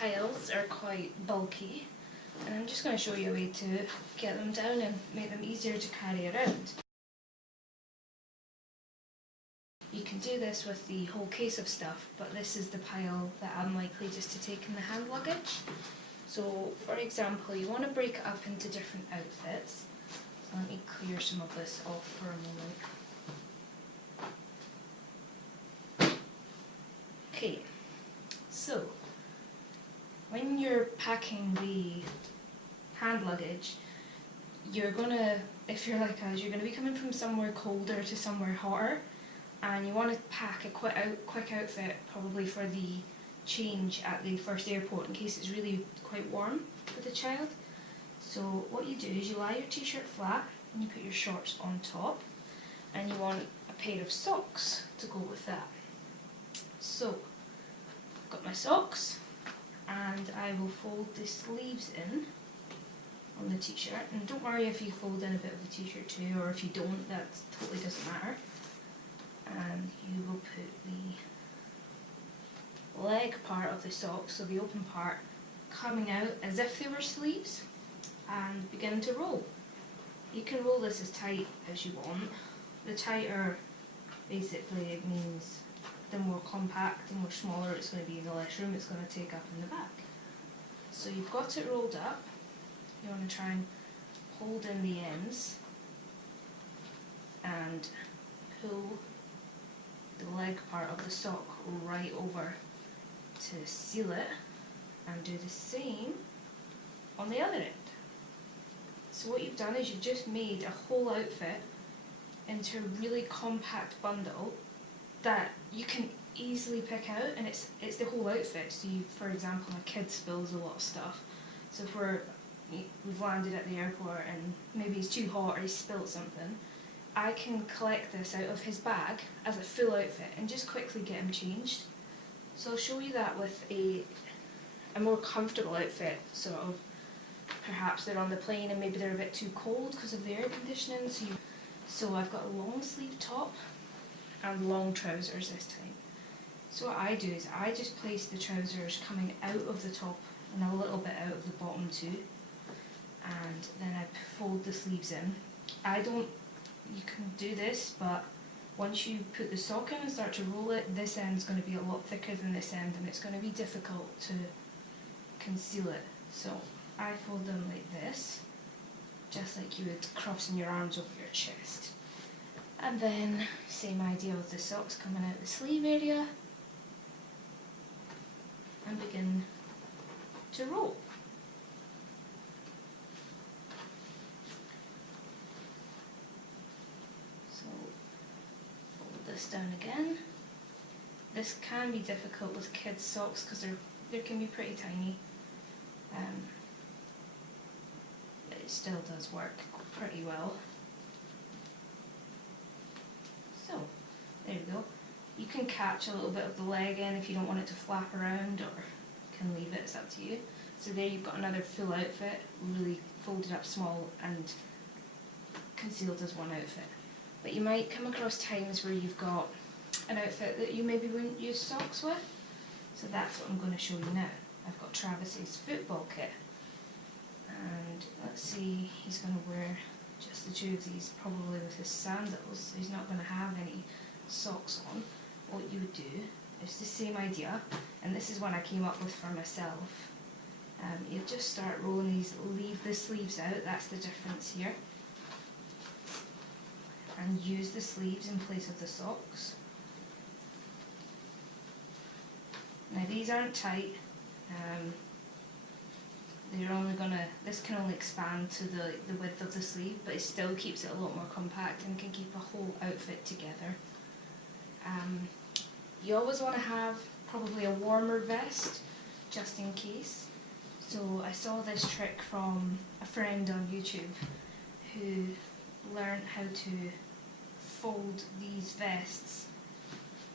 piles are quite bulky, and I'm just going to show you a way to get them down and make them easier to carry around. You can do this with the whole case of stuff, but this is the pile that I'm likely just to take in the hand luggage. So for example, you want to break it up into different outfits. So let me clear some of this off for a moment. Okay, so when you're packing the hand luggage, you're gonna, if you're like us, you're gonna be coming from somewhere colder to somewhere hotter, and you want to pack a quick outfit probably for the change at the first airport in case it's really quite warm for the child. So what you do is you lie your t-shirt flat and you put your shorts on top, and you want a pair of socks to go with that. So I've got my socks, and I will fold the sleeves in on the t-shirt, and don't worry if you fold in a bit of the t-shirt too, or if you don't, that totally doesn't matter. And you will put the leg part of the socks, so the open part, coming out as if they were sleeves, and begin to roll. You can roll this as tight as you want. The tighter, basically, it means the more compact, the more smaller it's going to be, the less room it's going to take up in the back. So you've got it rolled up. You want to try and hold in the ends and pull the leg part of the sock right over to seal it, and do the same on the other end. So what you've done is you've just made a whole outfit into a really compact bundle that you can easily pick out, and it's the whole outfit. So you, for example, my kid spills a lot of stuff, so if we've landed at the airport and maybe he's too hot or he spilled something, I can collect this out of his bag as a full outfit and just quickly get him changed. So I'll show you that with a more comfortable outfit, sort of. Perhaps they're on the plane and maybe they're a bit too cold because of the air conditioning. So I've got a long sleeve top and long trousers this time. So what I do is I just place the trousers coming out of the top and a little bit out of the bottom too, and then I fold the sleeves in. You can do this, but once you put the sock in and start to roll it, this end's going to be a lot thicker than this end, and it's going to be difficult to conceal it. So I fold them like this, just like you would crossing your arms over your chest. And then, same idea with the socks coming out the sleeve area, and begin to roll. So, fold this down again. This can be difficult with kids' socks because they can be pretty tiny. But it still does work pretty well. So, there you go. You can catch a little bit of the leg in if you don't want it to flap around, or can leave it, it's up to you. So there you've got another full outfit, really folded up small and concealed as one outfit. But you might come across times where you've got an outfit that you maybe wouldn't use socks with. So that's what I'm going to show you now. I've got Travis's football kit, and let's see, he's going to wear just the two of these probably with his sandals, so he's not going to have any socks on. What you would do is the same idea, and this is one I came up with for myself. You just start rolling these, leave the sleeves out, that's the difference here, and use the sleeves in place of the socks. Now these aren't tight. This can only expand to the width of the sleeve, but it still keeps it a lot more compact and can keep a whole outfit together. You always want to have probably a warmer vest, just in case. So I saw this trick from a friend on YouTube who learned how to fold these vests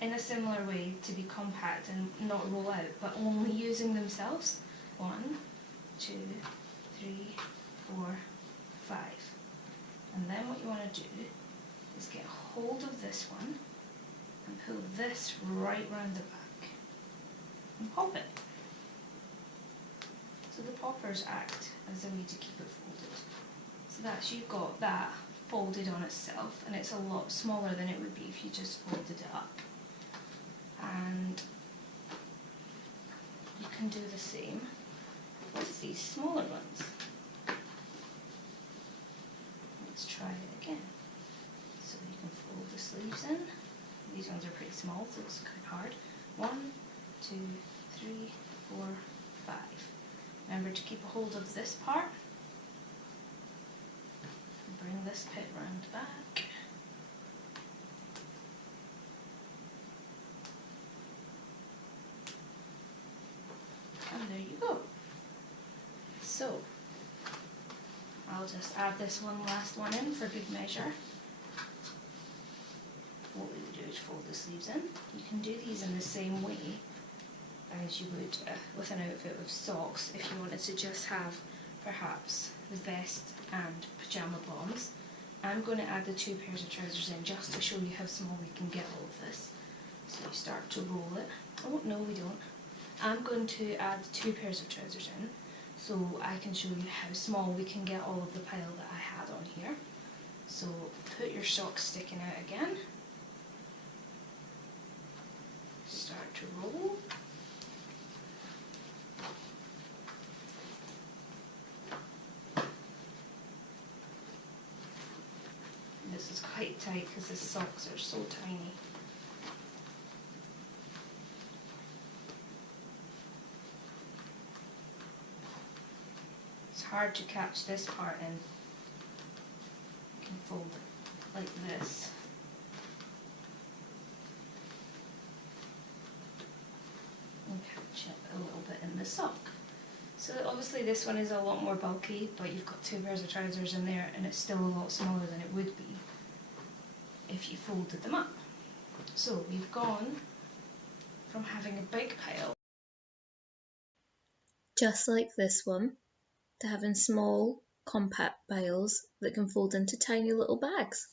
in a similar way to be compact and not roll out, but only using themselves. 1, 2, 3, 4, 5. And then what you want to do is get hold of this one and pull this right round the back and pop it. toppers act as a way to keep it folded. So that's, you've got that folded on itself, and it's a lot smaller than it would be if you just folded it up. And you can do the same with these smaller ones. Let's try it again. So you can fold the sleeves in. These ones are pretty small, so it's quite hard. 1, 2, 3, 4, 5. Remember to keep a hold of this part. Bring this bit round back. And there you go. So, I'll just add this one last one in for good measure. What we would do is fold the sleeves in. You can do these in the same way as you would with an outfit with socks if you wanted to just have perhaps the vest and pyjama bottoms. I'm going to add the 2 pairs of trousers in just to show you how small we can get all of this. So you start to roll it. Oh no, we don't. I'm going to add 2 pairs of trousers in so I can show you how small we can get all of the pile that I had on here. So put your socks sticking out again. Start to roll. This is quite tight because the socks are so tiny. It's hard to catch this part in. You can fold it like this. And catch it a little bit in the sock. So obviously this one is a lot more bulky, but you've got 2 pairs of trousers in there and it's still a lot smaller than it would be if you folded them up. So we've gone from having a big pile, just like this one, to having small, compact piles that can fold into tiny little bags.